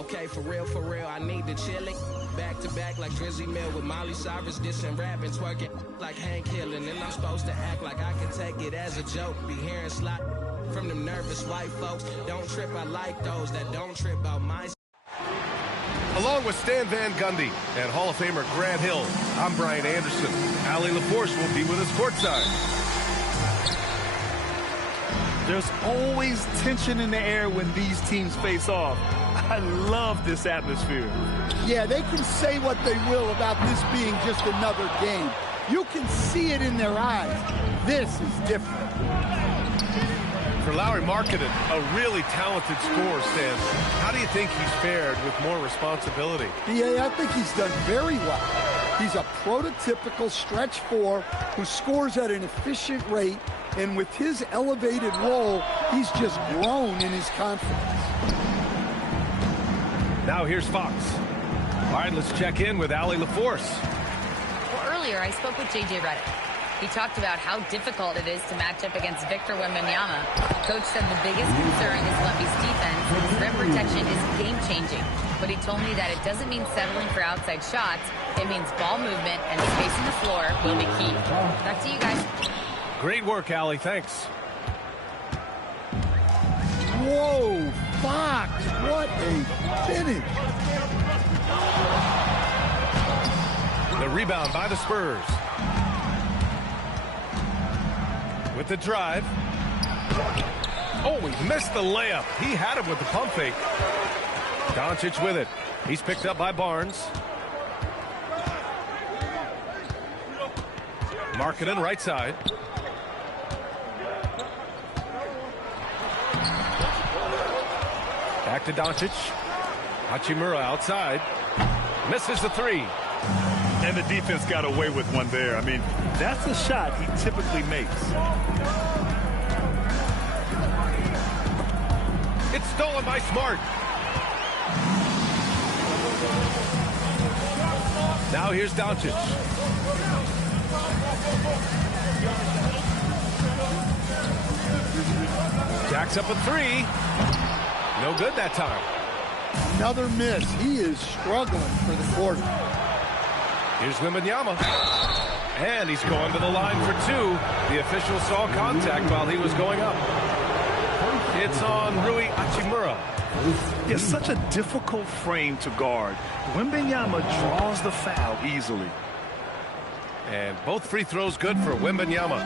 Okay, for real, I need to chill it. Back to back like Drizzy Mill with Molly Cyrus dissing, rapping, twerking like Hank Hill. And then I'm supposed to act like I can take it as a joke. Be hearing slot from them nervous white folks. Don't trip, I like those that don't trip out my... Along with Stan Van Gundy and Hall of Famer Grant Hill, I'm Brian Anderson. Allie LaForce will be with us courtside. There's always tension in the air when these teams face off. I love this atmosphere. Yeah, they can say what they will about this being just another game. You can see it in their eyes. This is different. For Lauri Markkanen, a really talented scorer, Stan. How do you think he's fared with more responsibility? Yeah, I think he's done very well. He's a prototypical stretch four who scores at an efficient rate, and with his elevated role, he's just grown in his confidence. Now here's Fox. All right, let's check in with Allie LaForce. Well, earlier I spoke with J.J. Redick. He talked about how difficult it is to match up against Victor Wembanyama. Coach said the biggest concern is Lumpy's defense, and his rim protection is game-changing. But he told me that it doesn't mean settling for outside shots. It means ball movement and spacing the floor will be key. Back to you guys. Great work, Allie. Thanks. Whoa, Fox, what a finish. The rebound by the Spurs. With the drive. Oh, he missed the layup. He had it with the pump fake. Doncic with it. He's picked up by Barnes. Markkanen right side. Back to Doncic. Hachimura outside. Misses the three. And the defense got away with one there. I mean, that's a shot he typically makes. It's stolen by Smart. Now here's Doncic. Jacks up a three. No good that time. Another miss. He is struggling for the quarter. Here's Wembanyama. And he's going to the line for two. The official saw contact while he was going up. It's on Rui Hachimura. It's such a difficult frame to guard. Wembanyama draws the foul easily. And both free throws good for Wembanyama.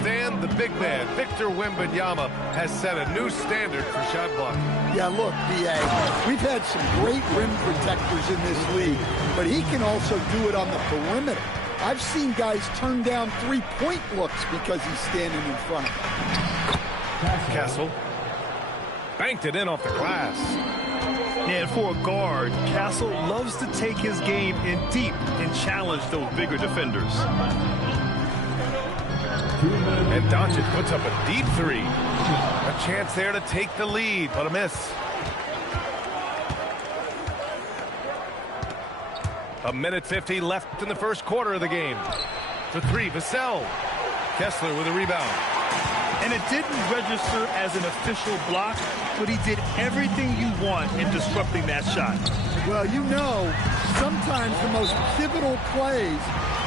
Stan, the big man, Victor Wembanyama, has set a new standard for shot blocking. Yeah, look, B.A., we've had some great rim protectors in this league, but he can also do it on the perimeter. I've seen guys turn down three-point looks because he's standing in front of them. Castle banked it in off the glass. And for a guard, Castle loves to take his game in deep and challenge those bigger defenders. And Doncic puts up a deep three. A chance there to take the lead, but a miss. A minute 50 left in the first quarter of the game. For three, Vassell. Kessler with a rebound. And it didn't register as an official block, but he did everything you want in disrupting that shot. Well, you know, sometimes the most pivotal plays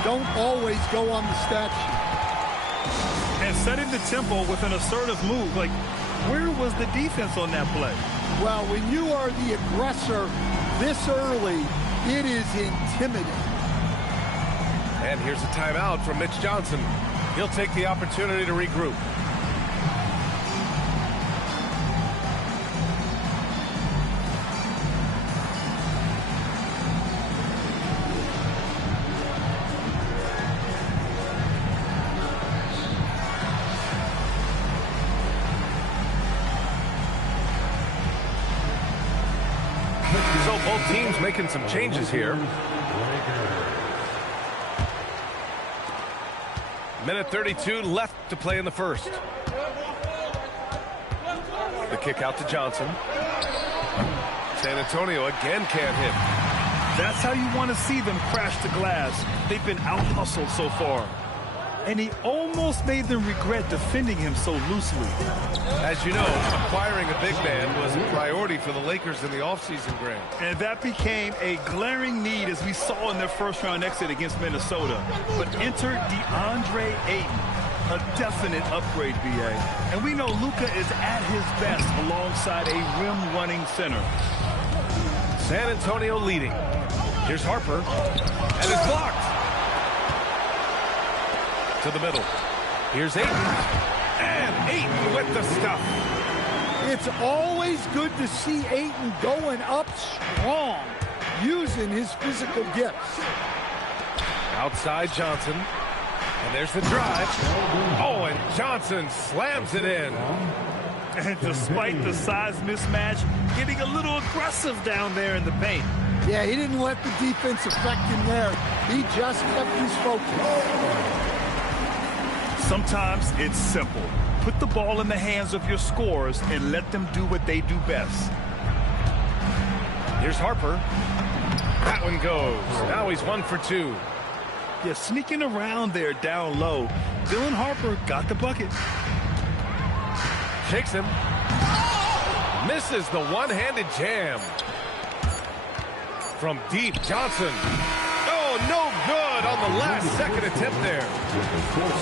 don't always go on the stat sheet. And setting the tempo with an assertive move, like, where was the defense on that play? Well, when you are the aggressor this early, it is intimidating. And here's a timeout from Mitch Johnson. He'll take the opportunity to regroup. So both teams making some changes here. Minute 32 left to play in the first. The kick out to Johnson. San Antonio again can't hit. That's how you want to see them crash the glass. They've been out-hustled so far. and he almost made them regret defending him so loosely. As you know, acquiring a big man was a priority for the Lakers in the offseason, Grant. And that became a glaring need, as we saw in their first-round exit against Minnesota. But enter DeAndre Ayton, a definite upgrade, B.A. And we know Luka is at his best alongside a rim-running center. San Antonio leading. Here's Harper, and it's blocked. To the middle. Here's Ayton, and Ayton with the stuff. It's always good to see Ayton going up strong, using his physical gifts. Outside Johnson, and there's the drive. Oh, and Johnson slams it in. And despite the size mismatch, getting a little aggressive down there in the paint. Yeah, he didn't let the defense affect him there. He just kept his focus. Sometimes it's simple. Put the ball in the hands of your scorers and let them do what they do best. Here's Harper. That one goes. Now he's 1 for 2. Yeah, sneaking around there down low. Dylan Harper got the bucket. Shakes him. Misses the one-handed jam. From deep, Johnson. Oh, no good on the last-second attempt there.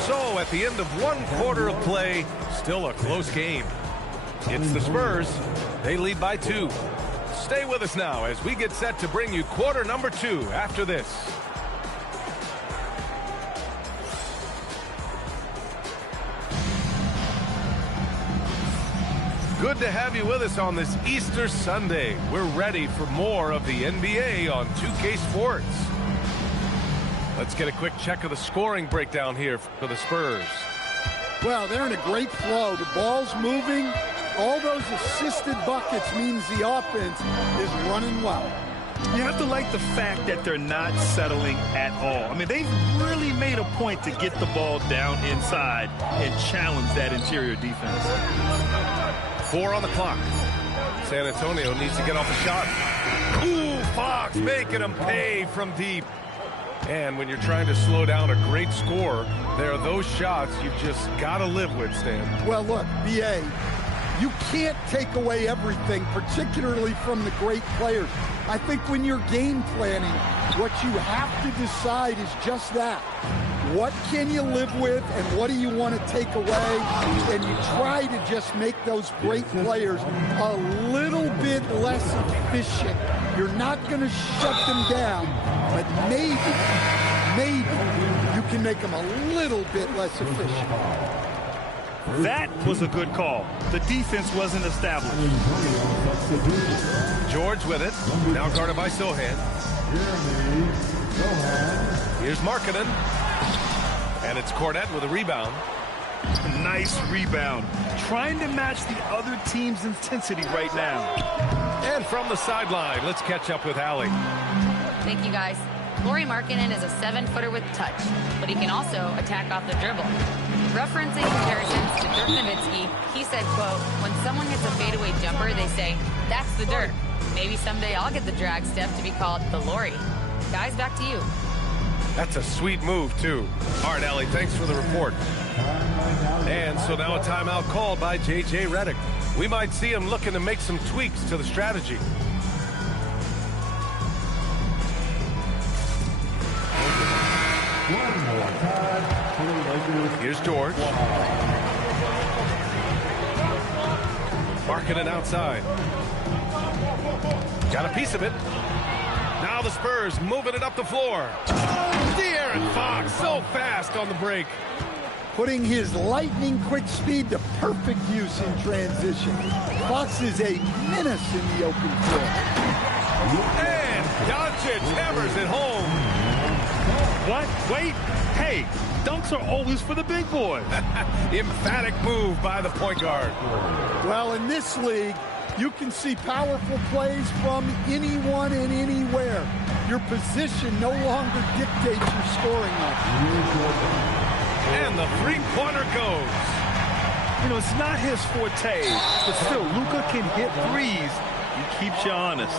So, at the end of 1 quarter of play, still a close game. It's the Spurs. They lead by 2. Stay with us now as we get set to bring you quarter number 2 after this. Good to have you with us on this Easter Sunday. We're ready for more of the NBA on 2K Sports. Let's get a quick check of the scoring breakdown here for the Spurs. Well, they're in a great flow. The ball's moving. All those assisted buckets means the offense is running well. You have to like the fact that they're not settling at all. I mean, they've really made a point to get the ball down inside and challenge that interior defense. 4 on the clock. San Antonio needs to get off the shot. Ooh, Fox making them pay from deep. And when you're trying to slow down a great scorer, there are those shots you've just got to live with, Stan. Well, look, B.A., you can't take away everything, particularly from the great players. I think when you're game planning, what you have to decide is just that. What can you live with and what do you want to take away? And you try to just make those great players a little bit less efficient. You're not going to shut them down, but maybe you can make them a little bit less efficient. That was a good call. The defense wasn't established. George with it. Now guarded by Sohan. Here's Markkanen. And it's Cornette with a rebound. Nice rebound. Trying to match the other team's intensity right now. And from the sideline, let's catch up with Allie. Thank you, guys. Lauri Markkanen is a 7-footer with touch, but he can also attack off the dribble. Referencing comparisons to Dirk Nowitzki, he said, quote, when someone hits a fadeaway jumper, they say, that's the Dirk. Maybe someday I'll get the drag step to be called the Lauri. Guys, back to you. That's a sweet move, too. All right, Allie, thanks for the report. And so now a timeout called by J.J. Redick. We might see him looking to make some tweaks to the strategy. Here's George. Markkanen outside. Got a piece of it. Now the Spurs moving it up the floor. De'Aaron Fox so fast on the break. Putting his lightning quick speed to perfect use in transition. Fox is a menace in the open floor. And Doncic hammers it home. What? Wait. Hey, dunks are always for the big boy. Emphatic move by the point guard. Well, in this league, you can see powerful plays from anyone and anywhere. Your position no longer dictates your scoring level. And the three-pointer goes. You know, it's not his forte, but still, Luka can hit threes. He keeps you honest.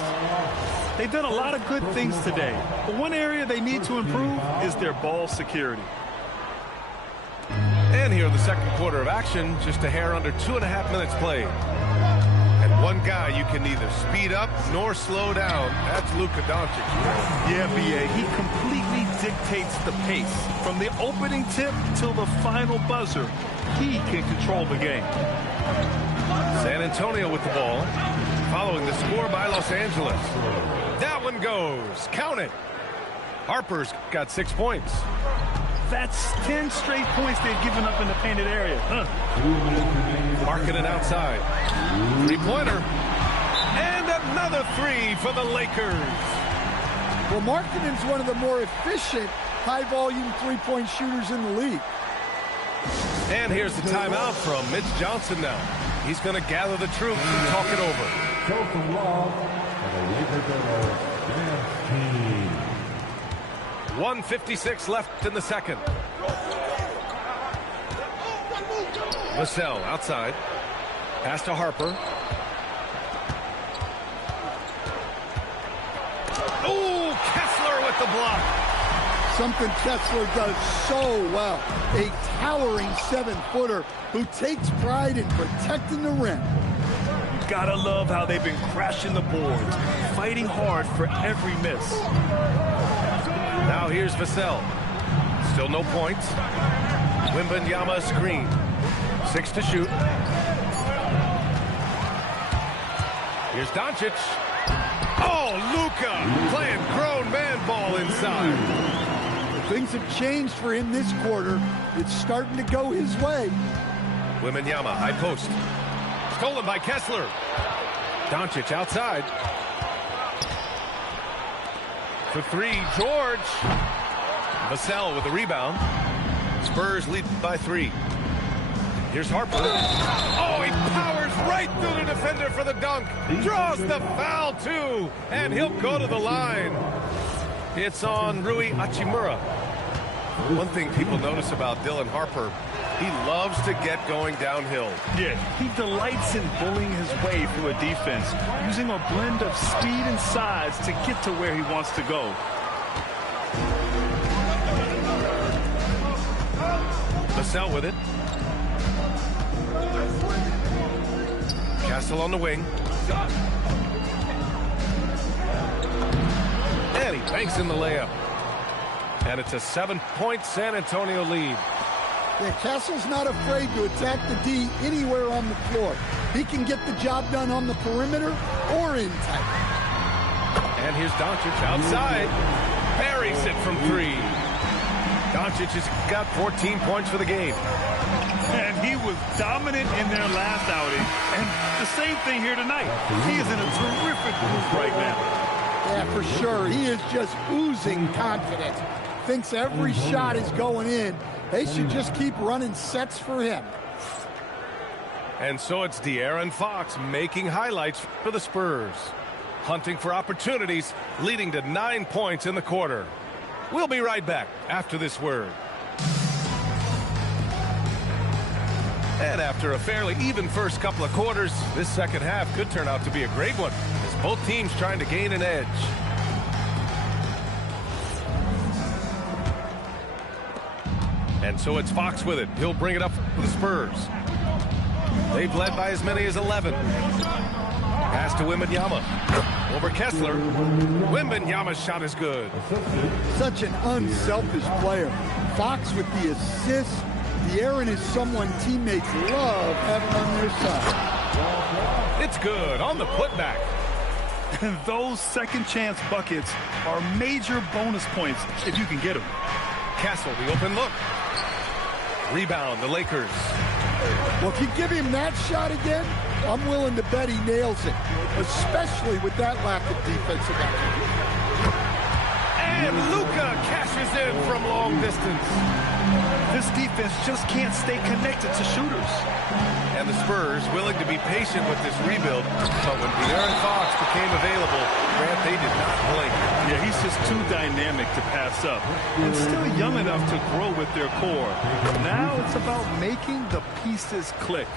They've done a lot of good things today, but one area they need to improve is their ball security. And here in the second quarter of action, just a hair under 2.5 minutes played. And one guy you can neither speed up nor slow down. That's Luka Doncic. Yeah, B.A., he completely dictates the pace. From the opening tip till the final buzzer, he can control the game. San Antonio with the ball, following the score by Los Angeles. That one goes. Count it. Harper's got 6 points. That's 10 straight points they've given up in the painted area. Marking it outside. Three-pointer. And another three for the Lakers. Well, Markkanen's one of the more efficient, high-volume three-point shooters in the league. And here's the timeout from Mitch Johnson now. He's going to gather the troops and talk it over. 1:56 left in the second. Vassell outside. Pass to Harper. Oh, Kessler with the block. Something Kessler does so well. A towering 7-footer who takes pride in protecting the rim. Gotta love how they've been crashing the boards, fighting hard for every miss. Now here's Vassell. Still no points. Wembanyama screen. 6 to shoot. Here's Doncic. Oh, Luka playing grown man ball inside. Things have changed for him this quarter. It's starting to go his way. Wembanyama, high post. Stolen by Kessler. Doncic outside. For three, George. Vassell with the rebound. Spurs lead by 3. Here's Harper. Oh, he powers right through the defender for the dunk. Draws the foul, too. And he'll go to the line. It's on Rui Hachimura. One thing people notice about Dylan Harper, he loves to get going downhill. Yeah, he delights in bullying his way through a defense, using a blend of speed and size to get to where he wants to go. Vassell with it. Castle on the wing. And he banks in the layup. And it's a 7-point San Antonio lead. Yeah, Castle's not afraid to attack the D anywhere on the floor. He can get the job done on the perimeter or in tight. And here's Doncic outside. Buries it from 3. Doncic has got 14 points for the game. And he was dominant in their last outing. And the same thing here tonight. He is in a terrific mood right now. Yeah, for sure. He is just oozing confidence. Thinks every shot is going in. They should just keep running sets for him. And so it's De'Aaron Fox making highlights for the Spurs. Hunting for opportunities, leading to 9 points in the quarter. We'll be right back after this word. And after a fairly even first couple of quarters, this second half could turn out to be a great one, as both teams trying to gain an edge. And so it's Fox with it. He'll bring it up for the Spurs. They've led by as many as 11. Pass to Wembanyama. Over Kessler. Wembanyama's shot is good. Such an unselfish player. Fox with the assist. De'Aaron is someone teammates love having on their side. It's good on the putback. And those second chance buckets are major bonus points if you can get them. Castle, the open look. Rebound, the Lakers. Well, if you give him that shot again, I'm willing to bet he nails it, especially with that lack of defensive action. And Luka cashes in from long distance. This defense just can't stay connected to shooters. And the Spurs willing to be patient with this rebuild, but when De'Aaron Fox became available, Grant, they did not blink. Yeah, he's just too dynamic to pass up, and still young enough to grow with their core. Now it's about making the pieces click.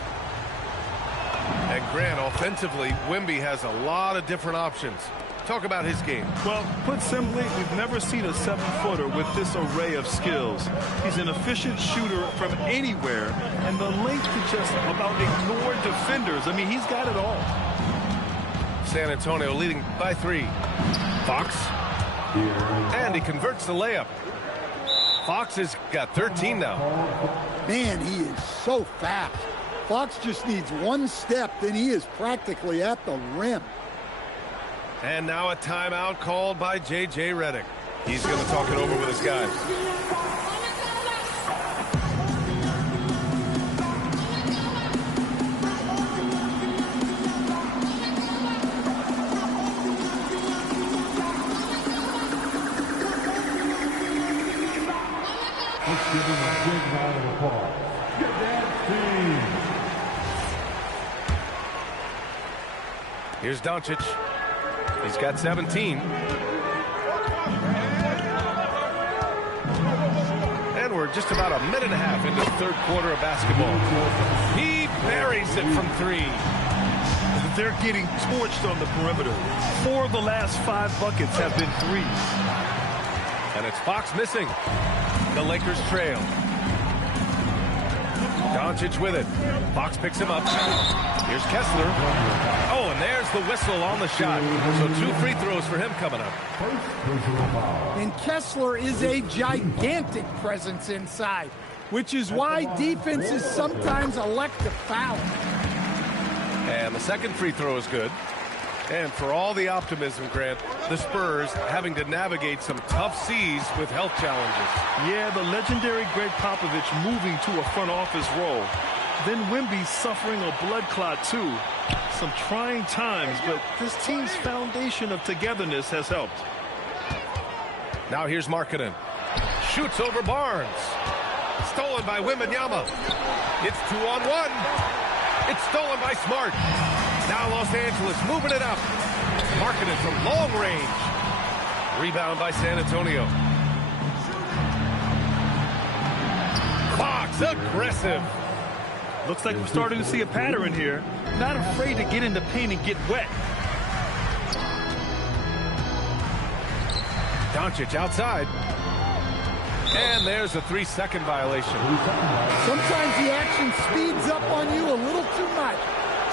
And Grant, offensively, Wemby has a lot of different options. Talk about his game. Well, put simply, we've never seen a 7-footer with this array of skills. He's an efficient shooter from anywhere, and the length to just about ignore defenders. I mean, he's got it all. San Antonio leading by 3. Fox. And he converts the layup. Fox has got 13 now. Man, he is so fast. Fox just needs one step, then he is practically at the rim. And now a timeout called by J.J. Redick. He's going to talk it over with his guys. Let's give him a big round of applause. Get that team. Here's Doncic. He's got 17. And we're just about a minute and a half into the third quarter of basketball. He buries it from 3. They're getting torched on the perimeter. 4 of the last 5 buckets have been threes. And it's Fox missing. The Lakers trail. Doncic with it. Fox picks him up. Here's Kessler. Oh, and there's the whistle on the shot. So 2 free throws for him coming up. And Kessler is a gigantic presence inside, which is why defenses sometimes elect to foul. And the second free throw is good. And for all the optimism, Grant, the Spurs having to navigate some tough seas with health challenges. Yeah, the legendary Greg Popovich moving to a front office role. Then Wemby suffering a blood clot, too. Some trying times, but this team's foundation of togetherness has helped. Now here's Markkanen. Shoots over Barnes. Stolen by Wembanyama. It's 2-on-1. It's stolen by Smart. Now Los Angeles moving it up. Markkanen from long range. Rebound by San Antonio. Fox aggressive. Looks like we're starting to see a pattern here. Not afraid to get in the paint and get wet. Doncic outside. And there's a 3-second violation. Sometimes the action speeds up on you a little too much.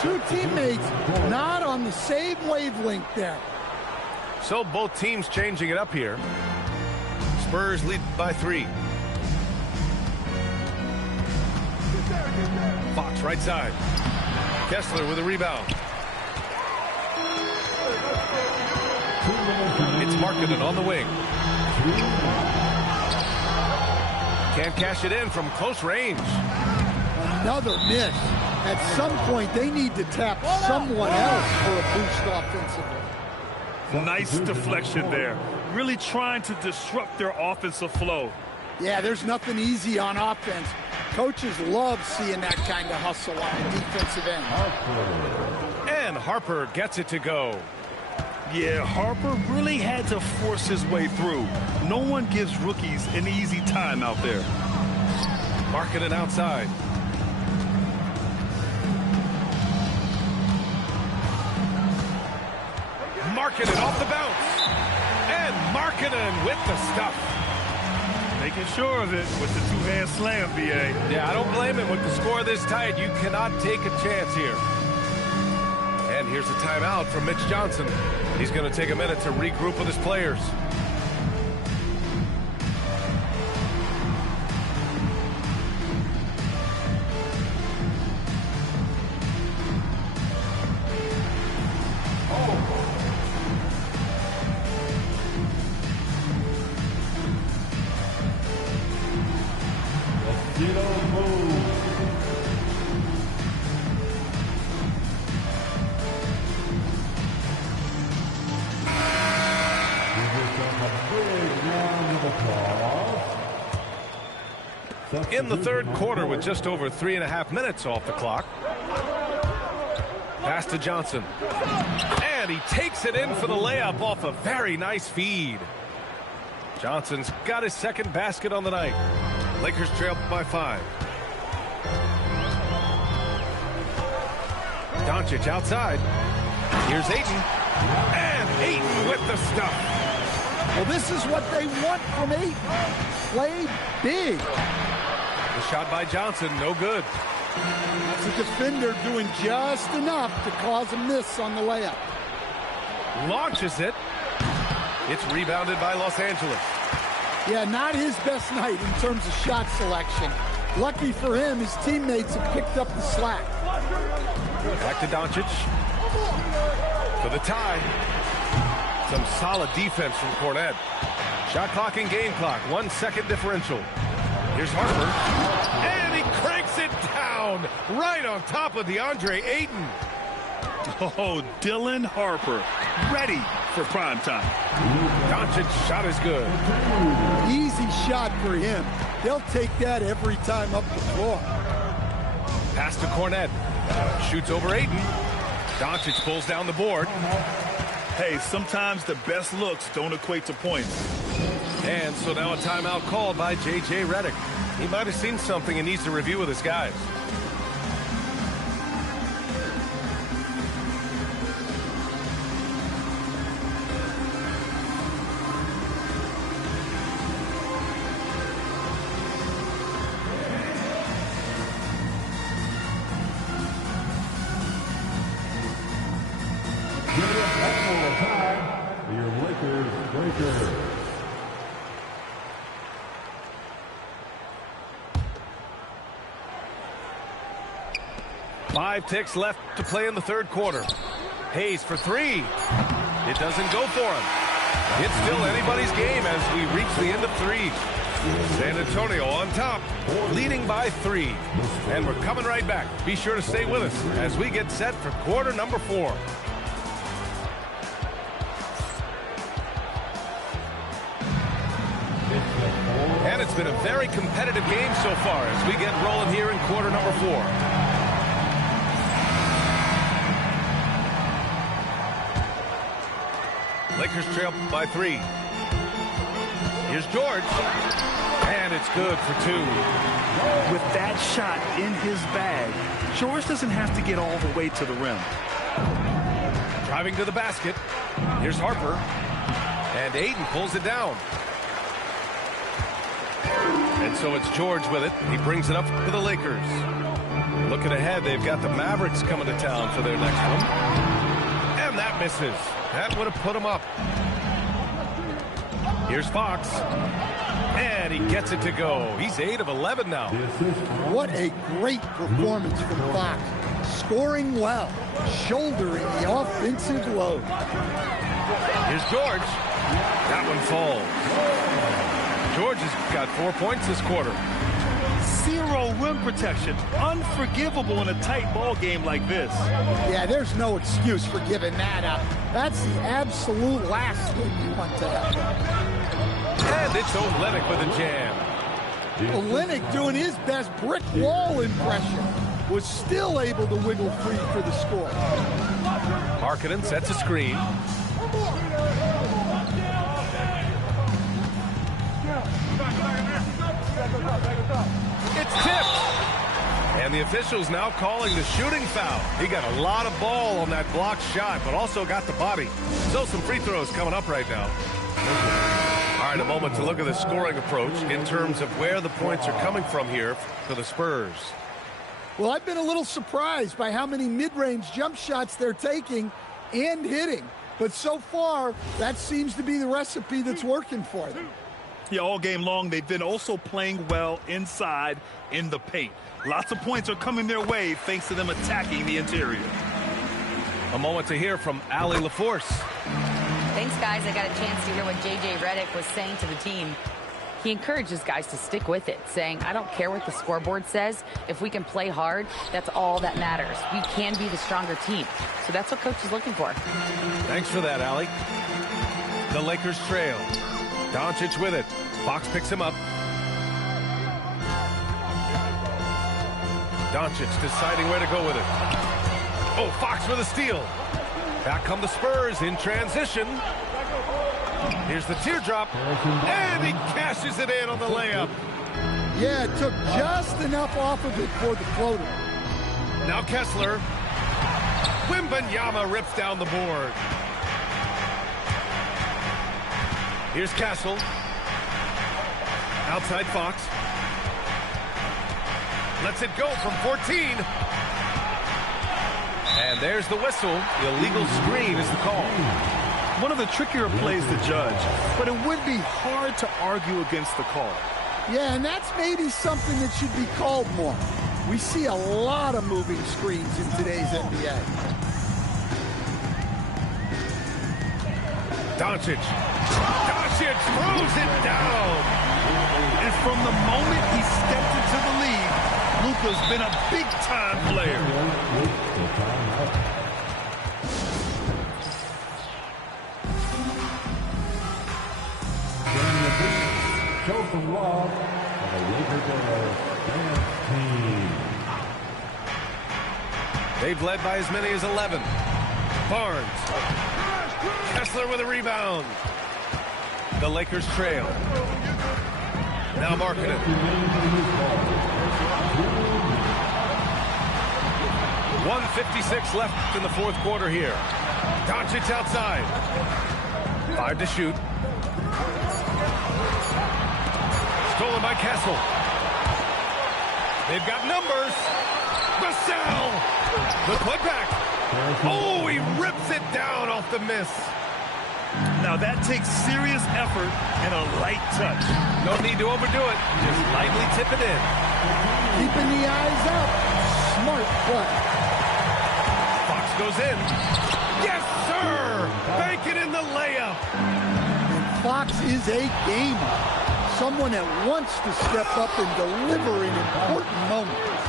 2 teammates not on the same wavelength there. So both teams changing it up here. Spurs lead by 3. Fox right side. Kessler with a rebound. It's Markkanen on the wing. Can't cash it in from close range. Another miss. At some point, they need to tap someone else for a boost offensively. Nice deflection there. Really trying to disrupt their offensive flow. Yeah, there's nothing easy on offense. Coaches love seeing that kind of hustle on the defensive end. And Harper gets it to go. Yeah, Harper really had to force his way through. No one gives rookies an easy time out there. Markkanen outside. Markkanen off the bounce. And Markkanen with the stuff. Making sure of it with the 2-hand slam, B.A. Yeah, I don't blame him. With the score this tight, you cannot take a chance here. And here's a timeout from Mitch Johnson. He's going to take a minute to regroup with his players. In the third quarter with just over 3.5 minutes off the clock. Pass to Johnson. And he takes it in for the layup off a very nice feed. Johnson's got his second basket on the night. Lakers trail by 5. Doncic outside. Here's Ayton. And Ayton with the stuff. Well, this is what they want from Ayton. Play big. The shot by Johnson, no good. That's a defender doing just enough to cause a miss on the layup. Launches it. It's rebounded by Los Angeles. Yeah, not his best night in terms of shot selection. Lucky for him, his teammates have picked up the slack. Back to Doncic. For the tie. Some solid defense from Cornet. Shot clock and game clock. 1 second differential. Here's Harper. And he cranks it down. Right on top of DeAndre Ayton. Oh, Dylan Harper. Ready for prime time. Doncic's shot is good. Easy shot for him. They'll take that every time up the floor. Pass to Cornet. Shoots over Ayton. Doncic pulls down the board. Hey, sometimes the best looks don't equate to points. And so now a timeout called by J.J. Redick. He might have seen something and needs to review with his guys. Your Lakers breaker. Five ticks left to play in the third quarter. Hayes for three. It doesn't go for him. It's still anybody's game as we reach the end of three. San Antonio on top, leading by 3. And we're coming right back. Be sure to stay with us as we get set for quarter number 4. And it's been a very competitive game so far as we get rolling here in quarter number 4. Lakers trail by 3. Here's George. And it's good for 2. With that shot in his bag, George doesn't have to get all the way to the rim. Driving to the basket. Here's Harper. And Ayton pulls it down. And so it's George with it. He brings it up to the Lakers. Looking ahead, they've got the Mavericks coming to town for their next one. And that misses. That would have put them up. Here's Fox. And he gets it to go. He's 8 of 11 now. What a great performance from Fox. Scoring well, shouldering the offensive load. Here's George. That one falls. George has got 4 points this quarter. 0 rim protection. Unforgivable in a tight ball game like this. Yeah, there's no excuse for giving that up. That's the absolute last thing you want to happen. And it's Olynyk with a jam. Olynyk doing his best brick wall impression. Was still able to wiggle free for the score. Markkanen sets a screen. It's tipped. And the officials now calling the shooting foul. He got a lot of ball on that blocked shot, but also got the body. So some free throws coming up right now. All right, a moment to look at the scoring approach in terms of where the points are coming from here for the Spurs. Well, I've been a little surprised by how many mid-range jump shots they're taking and hitting. But so far, that seems to be the recipe that's working for them. Yeah, all game long, they've been also playing well inside in the paint. Lots of points are coming their way thanks to them attacking the interior. A moment to hear from Allie LaForce. Thanks, guys. I got a chance to hear what J.J. Redick was saying to the team. He encourages guys to stick with it, saying, I don't care what the scoreboard says. If we can play hard, that's all that matters. We can be the stronger team. So that's what Coach is looking for. Thanks for that, Allie. The Lakers trail. Doncic with it. Fox picks him up. Doncic deciding where to go with it. Oh, Fox for the steal. Back come the Spurs in transition. Here's the teardrop. And he cashes it in on the layup. Yeah, it took just enough off of it for the floater. Now Kessler. Wembanyama rips down the board. Here's Castle. Outside Fox. Lets it go from 14. And there's the whistle. Illegal screen is the call. One of the trickier plays to judge, but it would be hard to argue against the call. Yeah, and that's maybe something that should be called more. We see a lot of moving screens in today's NBA. Doncic throws it down. And from the moment he stepped into the league, Luka's been a big-time player. Show some love for the Laker Girls dance team. They've led by as many as 11. Barnes. Kessler with a rebound. The Lakers trail. Now Markkanen. 1:56 left in the fourth quarter here. Doncic outside. 5 to shoot. Stolen by Castle. They've got numbers. Vassell. The putback. Oh, he rips it down off the miss. Now that takes serious effort and a light touch. No need to overdo it. Just lightly tip it in. Keeping the eyes up. Smart play. Fox goes in. Yes, sir! Bank it in the layup. Fox is a gamer. Someone that wants to step up and deliver in important moments.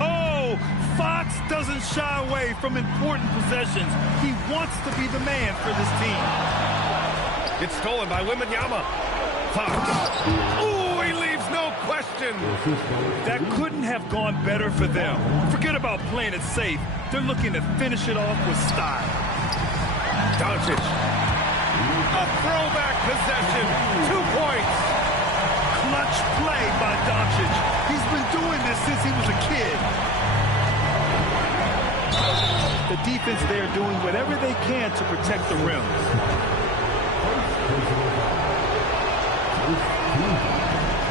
Oh, Fox doesn't shy away from important possessions. He wants to be the man for this team. It's stolen by Wembanyama. Fox. Ooh, he leaves no question. That couldn't have gone better for them. Forget about playing it safe. They're looking to finish it off with style. Doncic. A throwback possession. 2 points. Clutch play by Doncic. He's been doing this since he was a kid. The defense there doing whatever they can to protect the rim.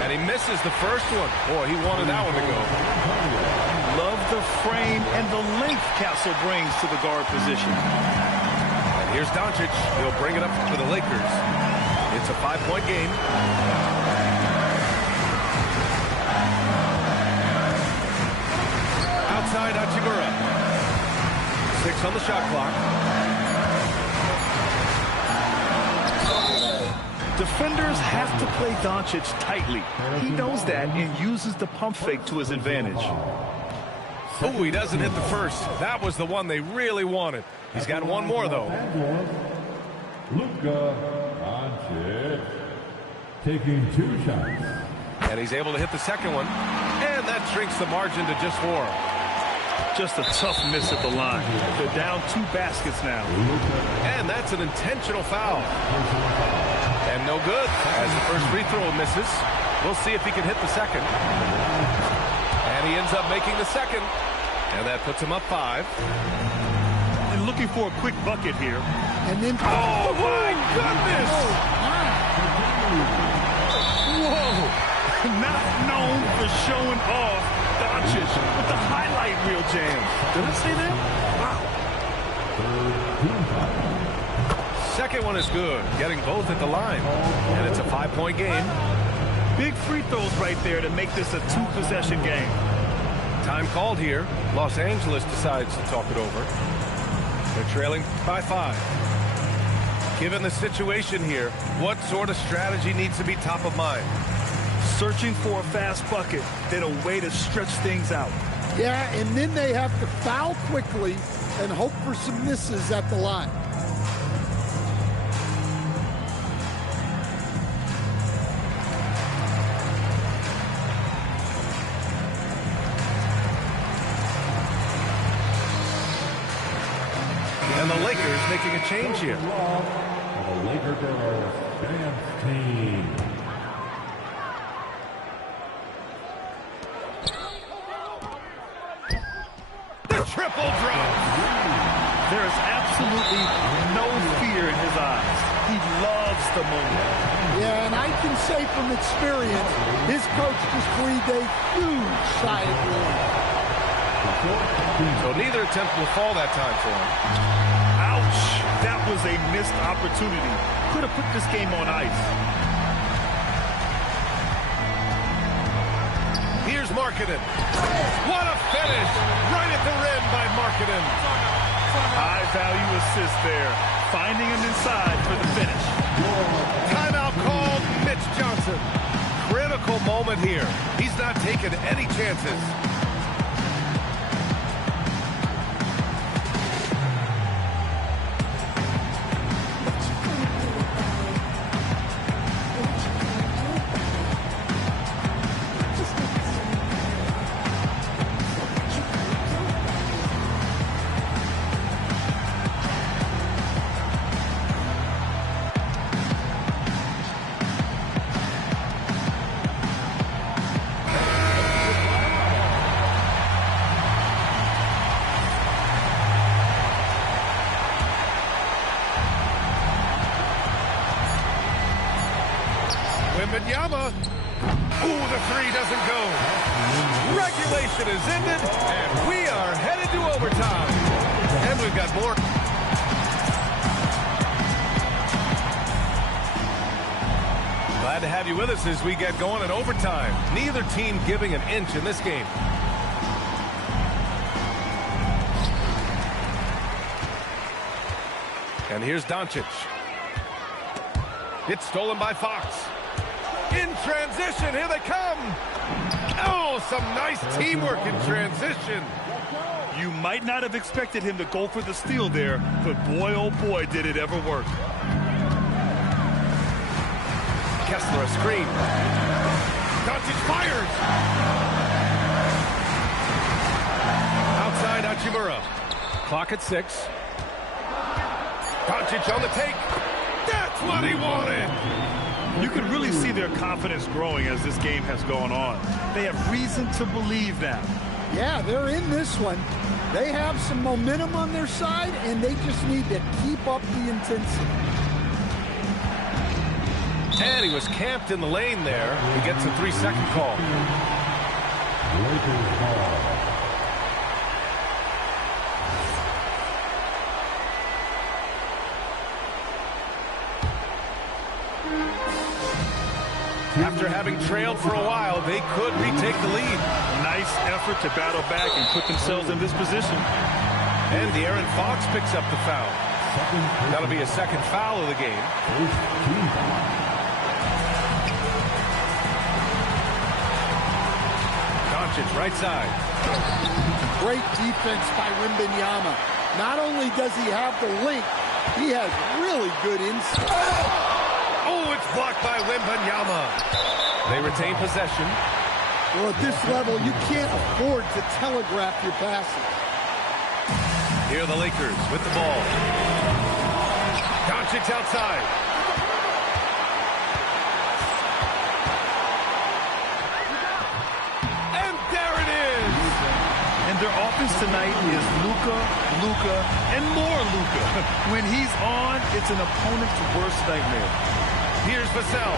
And he misses the first one. Boy, he wanted that one to go. Love the frame and the length Castle brings to the guard position. And here's Doncic. He'll bring it up for the Lakers. It's a 5-point game. Outside Hachimura. 6 on the shot clock. Defenders have to play Doncic tightly. He knows that and uses the pump fake to his advantage. Oh, he doesn't hit the first. That was the one they really wanted. He's got one more, though. Luka Doncic taking 2 shots. And he's able to hit the second one. And that shrinks the margin to just 4. Just a tough miss at the line. They're down 2 baskets now. And that's an intentional foul. And no good as the first free throw misses. We'll see if he can hit the second. And he ends up making the second. And that puts him up 5. And looking for a quick bucket here. And then... Oh, my goodness! Whoa! Not known for showing off, Doncic with the highlight reel jam. Did I say that? Wow. Second one is good, getting both at the line. And it's a 5-point game. Big free throws right there to make this a 2-possession game. Time called here. Los Angeles decides to talk it over. They're trailing by 5. Given the situation here, what sort of strategy needs to be top of mind? Searching for a fast bucket, then a way to stretch things out. Yeah, and then they have to foul quickly and hope for some misses at the line. And the Lakers making a change here. The Laker Girls dance team. The triple drop. the moment. Yeah, and I can say from experience, his coach just breathed a huge sigh of relief. So neither attempt will fall that time for him. Ouch! That was a missed opportunity. Could have put this game on ice. Here's Markkanen. What a finish! Right at the rim by Markkanen. High value assist there. Finding him inside for the finish. Timeout called, Mitch Johnson. Critical moment here. He's not taking any chances. Wembanyama. Ooh, the three doesn't go. Regulation is ended, and we are headed to overtime. And we've got more. Glad to have you with us as we get going in overtime. Neither team giving an inch in this game. And here's Doncic. It's stolen by Fox. In transition, here they come. Oh, some nice teamwork in transition. You might not have expected him to go for the steal there, but boy, oh boy, did it ever work. Kessler a screen. Doncic fires. Outside Hachimura. Clock at 6. Doncic on the take. That's what he wanted. You can really see their confidence growing as this game has gone on. They have reason to believe now. Yeah, they're in this one. They have some momentum on their side, and they just need to keep up the intensity. And he was camped in the lane there. He gets a 3-second call. Lakers ball. After having trailed for a while, they could retake the lead. Nice effort to battle back and put themselves in this position. And De'Aaron Fox picks up the foul. That'll be a second foul of the game. Doncic, right side. Great defense by Wembanyama. Not only does he have the length, he has really good insight. Oh, it's blocked by Wembanyama. They retain possession. Well, at this level, you can't afford to telegraph your passes. Here are the Lakers with the ball. Doncic outside. And there it is. And their offense tonight is Luka, and more Luka. When he's on, it's an opponent's worst nightmare. Here's Vassell.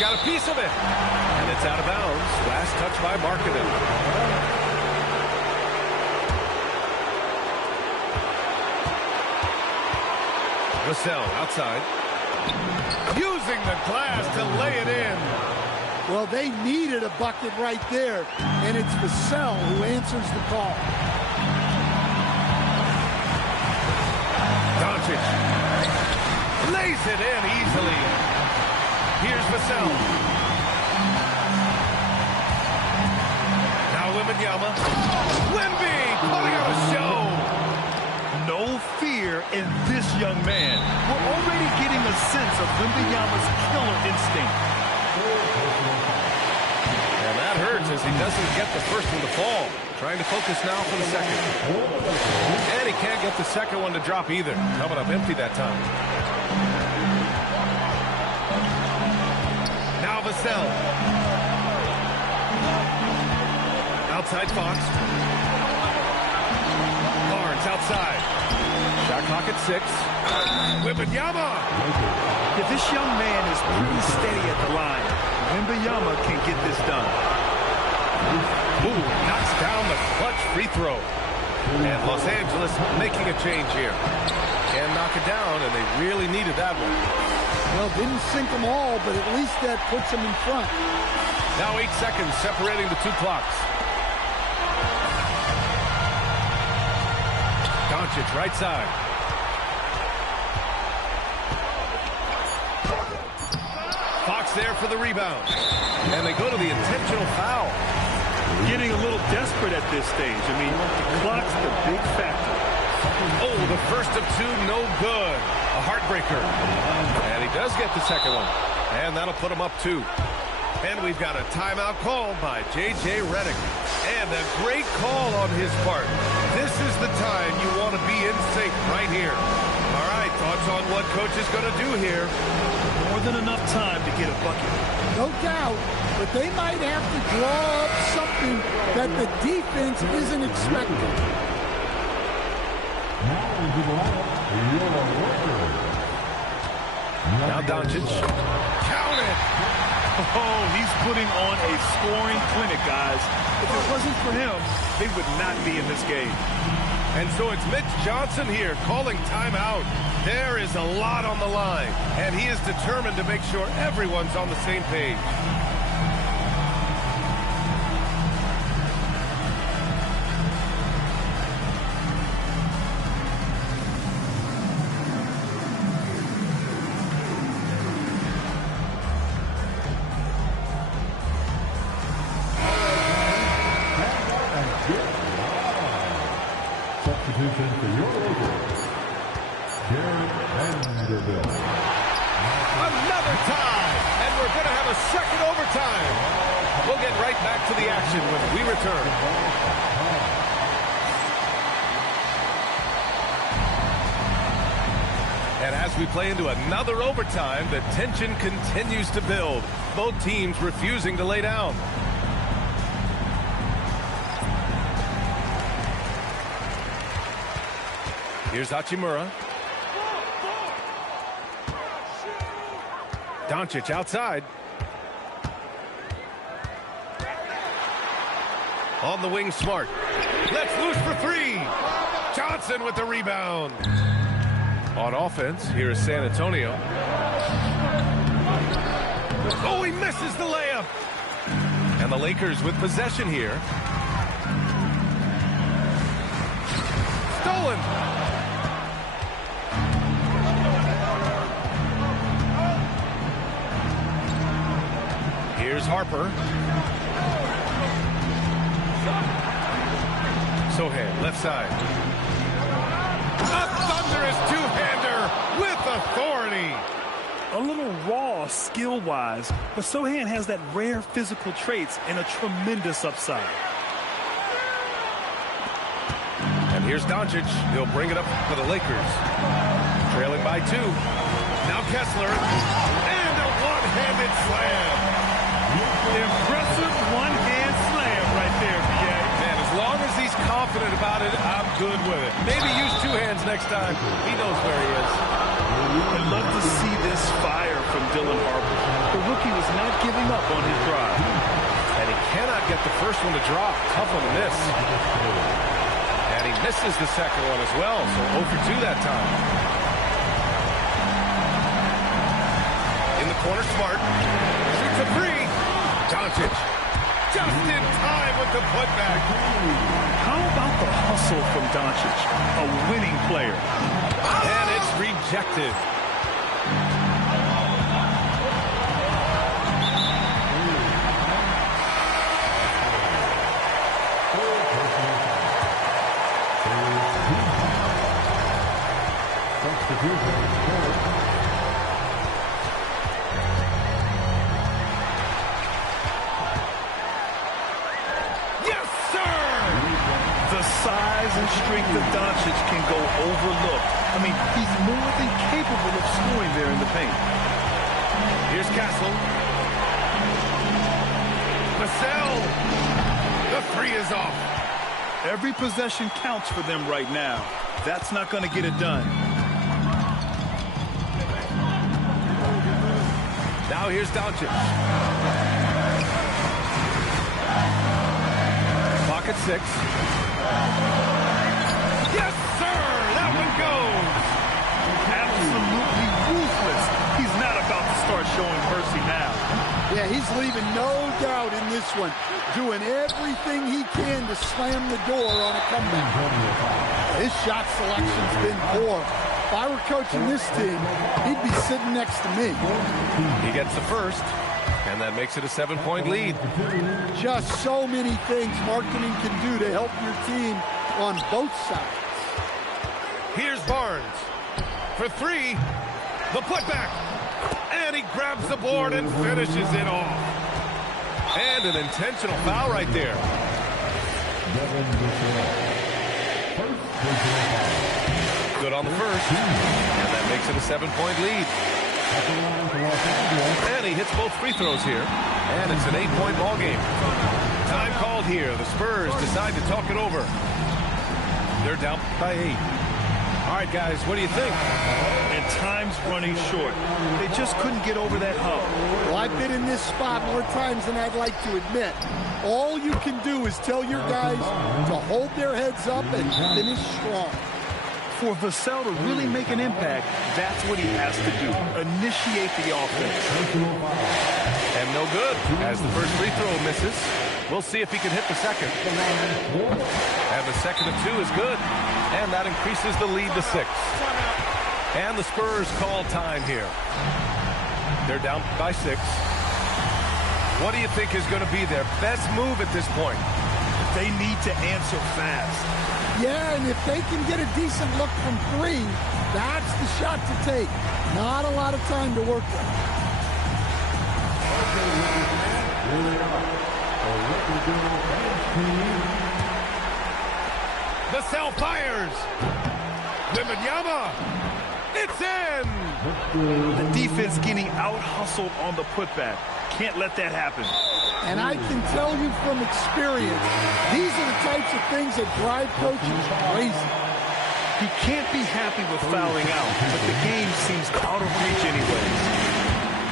Got a piece of it. And it's out of bounds. Last touch by Markkanen. Vassell outside. Using the glass to lay it in. Well, they needed a bucket right there, and it's Vassell who answers the call. Doncic lays it in easily. Here's Vassell. Now Wembanyama. Wemby putting on a show. No fear in this young man. We're already getting a sense of Wembanyama's killer instinct. And that hurts as he doesn't get the first one to fall. Trying to focus now for the second. And he can't get the second one to drop either. Coming up empty that time. Now Vassell. Outside Fox. Barnes He's outside. Shot clock at 6. Wembanyama. If this young man is pretty steady at the line, Wembanyama can get this done. Ooh, knocks down the clutch free throw. And Los Angeles making a change here. Can knock it down, and they really needed that one. Well, didn't sink them all, but at least that puts them in front. Now 8 seconds separating the two clocks. Doncic, right side. Fox there for the rebound. And they go to the intentional foul. Getting a little desperate at this stage. I mean, the clock's the big factor. Oh, the first of 2, no good. A heartbreaker. And he does get the second one. And that'll put him up 2. And we've got a timeout call by J.J. Redick. And a great call on his part. This is the time you want to be in sync right here. All right, thoughts on what coach is going to do here? More than enough time to get a bucket. No doubt, but they might have to draw up something that the defense isn't expecting. Now Doncic. Count it! Oh, he's putting on a scoring clinic, guys. If it wasn't for him, they would not be in this game. And so it's Mitch Johnson here calling timeout. There is a lot on the line, and he is determined to make sure everyone's on the same page. Substitution for your Lakers, Jared Vanderbilt. Another tie, and we're going to have a second overtime. We'll get right back to the action when we return. And as we play into another overtime, the tension continues to build. Both teams refusing to lay down. Here's Hachimura. Doncic outside. On the wing, Smart. Let's loose for 3. Johnson with the rebound. On offense, here is San Antonio. Oh, he misses the layup. And the Lakers with possession here. Stolen. Here's Harper. Sohan, left side. A thunderous two-hander with authority. A little raw skill-wise, but Sohan has that rare physical traits and a tremendous upside. And here's Doncic. He'll bring it up for the Lakers. Trailing by 2. Now Kessler. And a one-handed slam. Impressive one-hand slam right there, B.A. Man, as long as he's confident about it, I'm good with it. Maybe use 2 hands next time. He knows where he is. I'd love to see this fire from Dylan Harper. The rookie was not giving up on his drive. And he cannot get the first one to drop. Tough one to miss. And he misses the second one as well, so 0 for 2 that time. In the corner, Smart. Shoots a 3. Doncic, just in time with the putback. How about the hustle from Doncic, a winning player? And it's rejected. And strength of Doncic can go overlooked. I mean, he's more than capable of scoring there in the paint. Here's Castle. Vassell. The 3 is off. Every possession counts for them right now. That's not going to get it done. Now here's Doncic. Clock at 6. Yes, sir! That one goes! Absolutely ruthless. He's not about to start showing mercy now. Yeah, he's leaving no doubt in this one. Doing everything he can to slam the door on a comeback. His shot selection's been poor. If I were coaching this team, he'd be sitting next to me. He gets the first, and that makes it a 7-point lead. Just so many things marketing can do to help your team on both sides. Here's Barnes for 3. The putback. And he grabs the board and finishes it off. And an intentional foul right there. Good on the first. And that makes it a 7-point lead. And he hits both free throws here. And it's an 8-point ball game. Time called here. The Spurs decide to talk it over. They're down by 8. All right, guys, what do you think? And time's running short. They just couldn't get over that hump. Well, I've been in this spot more times than I'd like to admit. All you can do is tell your guys to hold their heads up and finish strong. For Vassell to really make an impact, that's what he has to do. Initiate the offense. And no good, as the first free throw misses. We'll see if he can hit the second. And the second of 2 is good. And that increases the lead to 6. And the Spurs call time here. They're down by 6. What do you think is going to be their best move at this point? They need to answer fast. Yeah, and if they can get a decent look from 3, that's the shot to take. Not a lot of time to work with. Vassell fires. Wembanyama. It's in. The defense getting out-hustled on the putback. Can't let that happen. And I can tell you from experience, these are the types of things that drive coaches crazy. He can't be happy with fouling out, but the game seems out of reach anyways.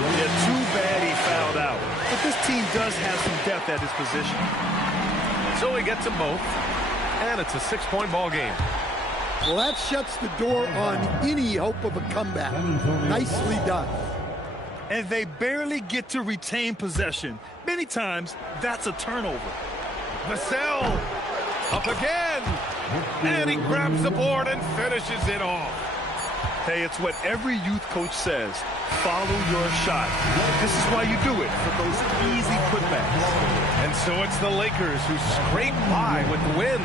Yeah, too bad he fouled out. But this team does have some depth at his position. So he gets them both, and it's a 6-point ball game. Well, that shuts the door on any hope of a comeback. Nicely done. And they barely get to retain possession. Many times, that's a turnover. Vassell up again. And he grabs the board and finishes it off. Hey, it's what every youth coach says. Follow your shot. This is why you do it, for those easy putbacks. And so it's the Lakers who scrape by with the win.